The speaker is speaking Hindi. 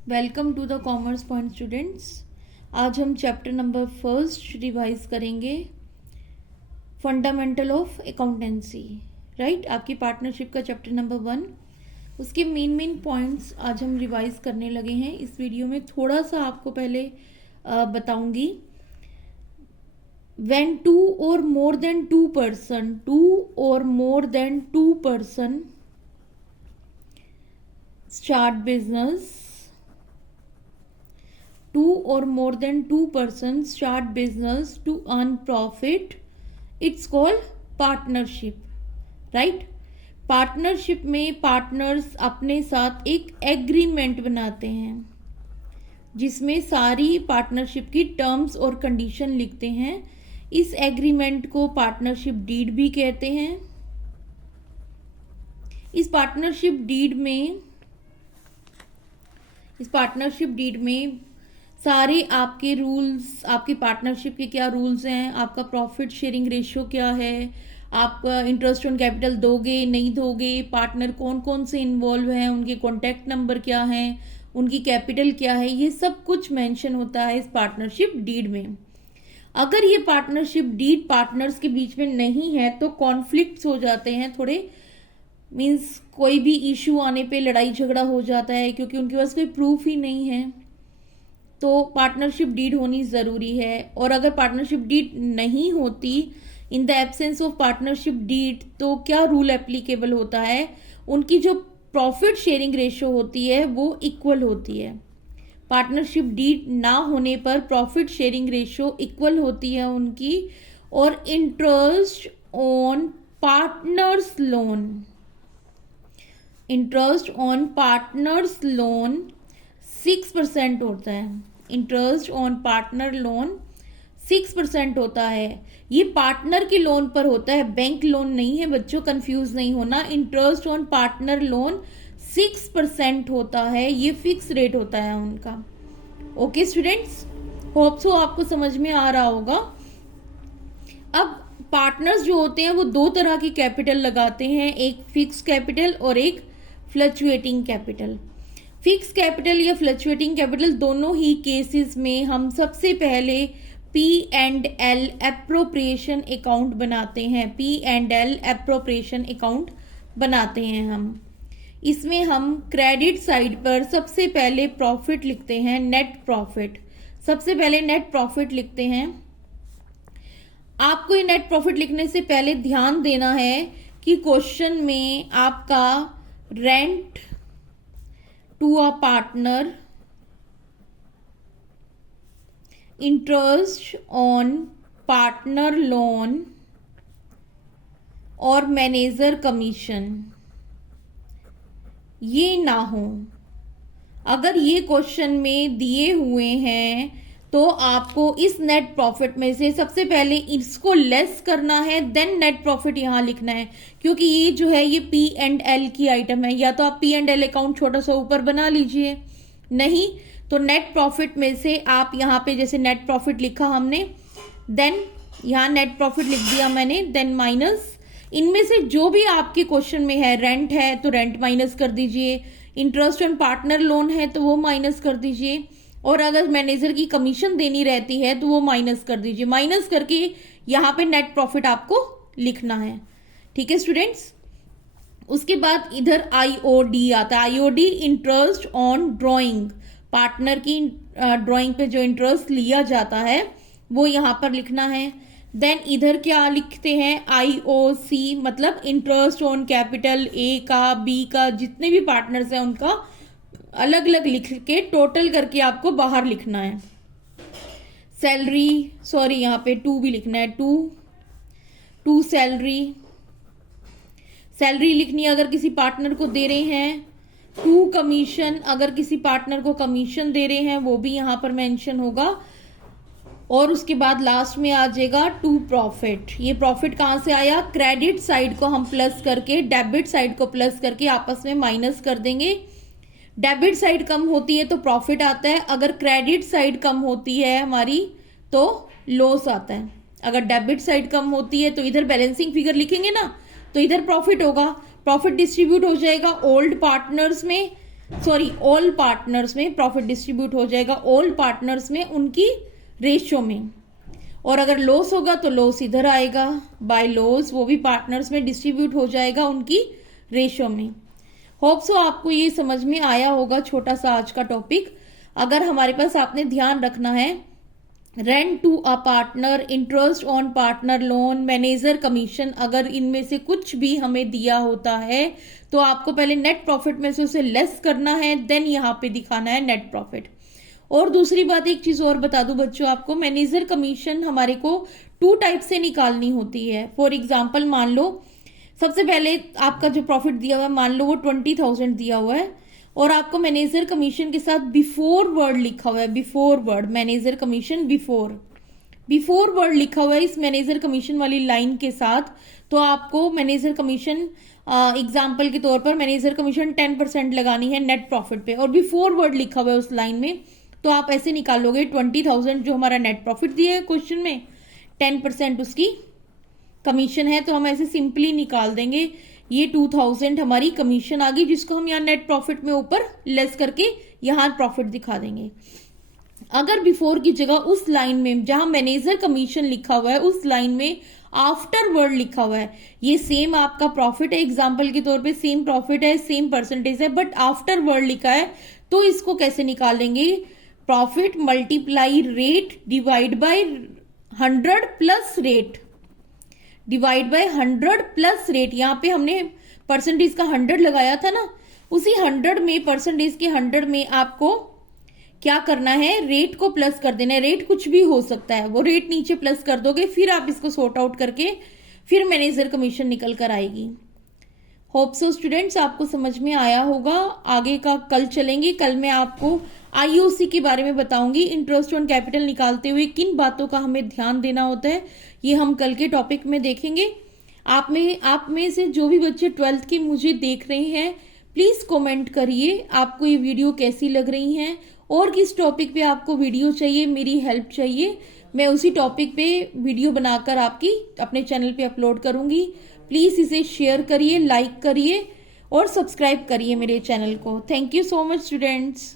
Welcome to the commerce point students. आज हम चैप्टर नंबर फर्स्ट रिवाइज करेंगे, फंडामेंटल ऑफ अकाउंटेंसी। राइट, आपकी पार्टनरशिप का चैप्टर नंबर 1, उसके मेन पॉइंट्स आज हम रिवाइज करने लगे हैं। इस वीडियो में थोड़ा सा आपको पहले बताऊंगी। When two or more than two person start business, two or more than two persons start business to earn profit, it's called partnership. right? Partnership में पार्टनर्स अपने साथ एक एग्रीमेंट बनाते हैं जिसमें सारी पार्टनरशिप की टर्म्स और कंडीशन लिखते हैं। इस एग्रीमेंट को पार्टनरशिप डीड भी कहते हैं। इस पार्टनरशिप डीड में सारे आपके रूल्स, आपकी पार्टनरशिप के क्या रूल्स हैं, आपका प्रॉफिट शेयरिंग रेशियो क्या है, आप इंटरेस्ट ऑन कैपिटल दोगे नहीं दोगे, पार्टनर कौन कौन से इन्वॉल्व हैं, उनके कॉन्टैक्ट नंबर क्या हैं, उनकी कैपिटल क्या है, ये सब कुछ मेंशन होता है इस पार्टनरशिप डीड में। अगर ये पार्टनरशिप डीड पार्टनर्स के बीच में नहीं है तो कॉन्फ्लिक्ट्स हो जाते हैं थोड़े, मीन्स कोई भी इशू आने पे लड़ाई झगड़ा हो जाता है क्योंकि उनके पास कोई प्रूफ ही नहीं है। तो पार्टनरशिप डीड होनी ज़रूरी है। और अगर पार्टनरशिप डीड नहीं होती, in the absence of partnership deed, तो क्या रूल एप्लीकेबल होता है? उनकी जो प्रॉफिट शेयरिंग रेशियो होती है वो इक्वल होती है। पार्टनरशिप डीड ना होने पर प्रॉफिट शेयरिंग रेशियो इक्वल होती है उनकी, और इंटरेस्ट ऑन पार्टनर्स लोन 6% होता है। इंटरेस्ट ऑन पार्टनर लोन 6% होता है। ये पार्टनर के लोन पर होता है, बैंक लोन नहीं है बच्चों, कंफ्यूज नहीं होना। इंटरेस्ट ऑन पार्टनर लोन 6% होता है, ये फिक्स रेट होता है उनका। ओके स्टूडेंट्स, होप सो आपको समझ में आ रहा होगा। अब पार्टनर्स जो होते हैं वो दो तरह की कैपिटल लगाते हैं, एक फिक्स कैपिटल और एक फ्लक्चुएटिंग कैपिटल। फिक्स कैपिटल या फ्लक्चुएटिंग कैपिटल दोनों ही केसेस में हम सबसे पहले P&L एप्रोप्रिएशन अकाउंट बनाते हैं। P&L एप्रोप्रिएशन अकाउंट बनाते हैं हम। इसमें हम क्रेडिट साइड पर सबसे पहले प्रॉफिट लिखते हैं, नेट प्रॉफिट। सबसे पहले नेट प्रॉफिट लिखते हैं। आपको ये नेट प्रॉफिट लिखने से पहले ध्यान देना है कि क्वेश्चन में आपका rent to a partner, interest on partner loan और मैनेजर कमीशन ये ना हो। अगर ये क्वेश्चन में दिए हुए हैं तो आपको इस नेट प्रॉफिट में से सबसे पहले इसको लेस करना है, देन नेट प्रॉफिट यहां लिखना है, क्योंकि ये जो है ये P&L की आइटम है। या तो आप P&L अकाउंट छोटा सा ऊपर बना लीजिए, नहीं तो नेट प्रॉफिट में से आप यहाँ पे जैसे नेट प्रॉफिट लिखा हमने, देन यहाँ नेट प्रॉफिट लिख दिया मैंने, देन माइनस इनमें से जो भी आपके क्वेश्चन में है, रेंट है तो रेंट माइनस कर दीजिए, इंटरेस्ट ऑन पार्टनर लोन है तो वो माइनस कर दीजिए, और अगर मैनेजर की कमीशन देनी रहती है तो वो माइनस कर दीजिए। माइनस करके यहाँ पे नेट प्रॉफिट आपको लिखना है। ठीक है स्टूडेंट्स, उसके बाद इधर IOD आता है। IOD interest on drawing, partner की ड्रॉइंग पे जो इंटरेस्ट लिया जाता है वो यहाँ पर लिखना है। देन इधर क्या लिखते हैं, IOC मतलब इंटरेस्ट ऑन कैपिटल, A का, B का, जितने भी पार्टनर्स हैं उनका अलग अलग लिख के टोटल करके आपको बाहर लिखना है। सैलरी, सॉरी यहाँ पे 2 भी लिखना है, टू सैलरी लिखनी है अगर किसी पार्टनर को दे रहे हैं। 2 कमीशन, अगर किसी पार्टनर को कमीशन दे रहे हैं वो भी यहाँ पर मेंशन होगा। और उसके बाद लास्ट में आ जाएगा 2 प्रॉफिट। ये प्रॉफिट कहाँ से आया, क्रेडिट साइड को हम प्लस करके डेबिट साइड को प्लस करके आपस में माइनस कर देंगे। डेबिट साइड कम होती है तो प्रॉफिट आता है, अगर क्रेडिट साइड कम होती है हमारी तो लॉस आता है। अगर डेबिट साइड कम होती है तो इधर बैलेंसिंग फिगर लिखेंगे ना, तो इधर प्रॉफिट होगा, प्रॉफिट डिस्ट्रीब्यूट हो जाएगा ओल्ड पार्टनर्स में, सॉरी ऑल पार्टनर्स में प्रॉफिट डिस्ट्रीब्यूट हो जाएगा, ऑल पार्टनर्स में उनकी रेशियो में। और अगर लॉस होगा तो लॉस इधर आएगा, बाय लॉस वो भी पार्टनर्स में डिस्ट्रीब्यूट हो जाएगा उनकी रेशियो में। होप सो आपको ये समझ में आया होगा छोटा सा आज का टॉपिक। अगर हमारे पास आपने ध्यान रखना है, rent to a partner, interest on partner loan, manager commission, अगर इनमें से कुछ भी हमें दिया होता है तो आपको पहले नेट प्रॉफिट में से उसे लेस करना है, देन यहाँ पे दिखाना है नेट प्रॉफिट। और दूसरी बात एक चीज और बता दूं बच्चों आपको, मैनेजर कमीशन हमारे को 2 टाइप से निकालनी होती है। फॉर एग्जाम्पल मान लो सबसे पहले आपका जो प्रॉफिट दिया हुआ है, मान लो वो 20,000 दिया हुआ है और आपको मैनेजर कमीशन के साथ बिफोर वर्ड लिखा हुआ है, before word, manager commission before word लिखा हुआ है इस मैनेजर कमीशन वाली लाइन के साथ। तो आपको मैनेजर कमीशन एग्जाम्पल के तौर पर मैनेजर कमीशन 10% लगानी है नेट प्रॉफिट पे, और बिफोर वर्ड लिखा हुआ है उस लाइन में। तो आप ऐसे निकालोगे 20,000 जो हमारा नेट प्रॉफिट दिया है क्वेश्चन में, 10% उसकी कमीशन है, तो हम ऐसे सिंपली निकाल देंगे ये 2,000 हमारी कमीशन आ गई, जिसको हम यहाँ नेट प्रॉफिट में ऊपर लेस करके यहाँ प्रॉफिट दिखा देंगे। अगर बिफोर की जगह उस लाइन में जहां मैनेजर कमीशन लिखा हुआ है उस लाइन में आफ्टर वर्ड लिखा हुआ है, ये सेम आपका प्रॉफिट है, एग्जाम्पल के तौर पे सेम प्रॉफिट है, सेम परसेंटेज है, बट आफ्टर वर्ड लिखा है, तो इसको कैसे निकालेंगे? Profit multiply rate divide by 100 plus rate, divide by 100 plus rate. यहाँ पे हमने परसेंटेज का 100 लगाया था ना, उसी 100 में, परसेंटेज के 100 में आपको क्या करना है, रेट को प्लस कर देना है। रेट कुछ भी हो सकता है, वो रेट नीचे प्लस कर दोगे, फिर आप इसको सॉर्ट आउट करके फिर मैनेजर कमीशन निकल कर आएगी। होप सो स्टूडेंट्स आपको समझ में आया होगा। आगे का कल चलेंगे, कल मैं आपको आईओसी के बारे में बताऊंगी, इंटरेस्ट ऑन कैपिटल निकालते हुए किन बातों का हमें ध्यान देना होता है, ये हम कल के टॉपिक में देखेंगे। आप में से जो भी बच्चे 12th के मुझे देख रहे हैं, प्लीज कमेंट करिए आपको ये वीडियो कैसी लग रही हैं और किस टॉपिक पे आपको वीडियो चाहिए, मेरी हेल्प चाहिए। मैं उसी टॉपिक पे वीडियो बनाकर आपकी अपने चैनल पे अपलोड करूंगी। प्लीज इसे शेयर करिए, लाइक करिए और सब्सक्राइब करिए मेरे चैनल को। Thank you so much students.